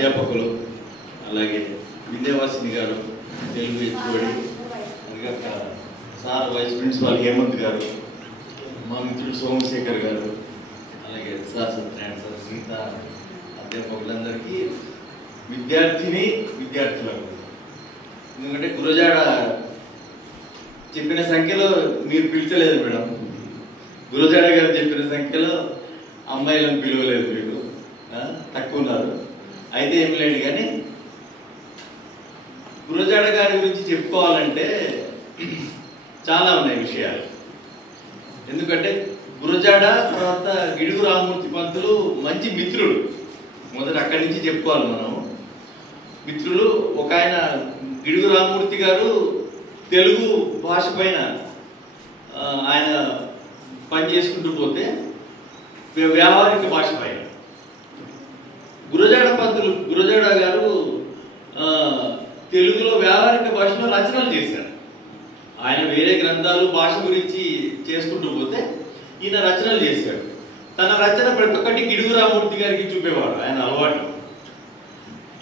అధ్యాపకులు, అలాగే విద్యావాసిని గారు, Telugu HOD, sir vice principal Hemant గారు, మా మిత్రుడు సోమశేఖర్ గారు, అలాగే సార్ సత్యనారాయణ సార్, సీత, అధ్యాపకులందరికీ, విద్యార్థులకు, ఎందుకంటే గురజాడ చెప్పిన సంఖ్యలో మీరు పిలిచలేదు మేడం, గురజాడ గారు చెప్పిన సంఖ్యలో అమ్మాయిలను పిలవలేదు, మీరు తక్కువ ఉన్నారు. అయితే ఏం లేదు, కానీ గురజాడ గారి గురించి చెప్పుకోవాలంటే చాలా ఉన్నాయి విషయాలు. ఎందుకంటే గురజాడ తర్వాత గిడుగు రామమూర్తి పంతులు మంచి మిత్రుడు. మొదట అక్కడి నుంచి చెప్పుకోవాలి మనం. మిత్రులు ఒక ఆయన గిడుగు రామమూర్తి గారు తెలుగు భాష పైన ఆయన పని చేసుకుంటూ పోతే వ్యావహారిక భాష పైన గురజాడ గారు తెలుగులో వ్యావహారిక భాషలో రచనలు చేశారు. ఆయన వేరే గ్రంథాలు భాష గురించి చేసుకుంటూ పోతే ఈయన రచనలు చేశాడు. తన రచన ప్రతి ఒక్కటి గిడుగు రామమూర్తి గారికి చూపేవాడు, ఆయన అలవాటు.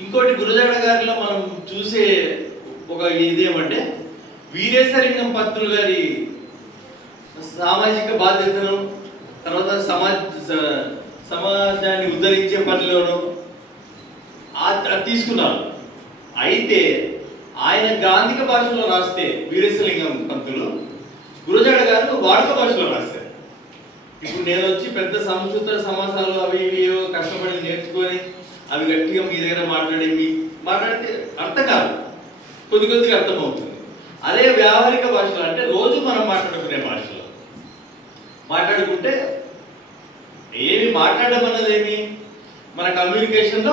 ఇంకోటి గురజాడ గారిలో మనం చూసే ఒక ఇదేమంటే వీరేశలింగం పంతులు గారి సామాజిక బాధ్యతను, తర్వాత సమాజాన్ని ఉద్ధరించే పనిలోను తీసుకున్నారు. అయితే ఆయన గాంధిక భాషలో రాస్తే వీరేశలింగం పంతులు, గురజాడ గారు వాడుక భాషలో రాస్తారు. ఇప్పుడు నేను వచ్చి పెద్ద సంస్కృత సమాసాలు అవి ఇవి కష్టపడి నేర్చుకొని అవి గట్టిగా మీ దగ్గర మాట్లాడితే అర్థం కాదు, కొద్దిగా అర్థమవుతుంది. అదే వ్యావహారిక భాషలో అంటే రోజు మనం మాట్లాడుకునే భాషలో మాట్లాడుకుంటే ఏమి మాట్లాడడం అన్నది ఏమి మన కమ్యూనికేషన్లో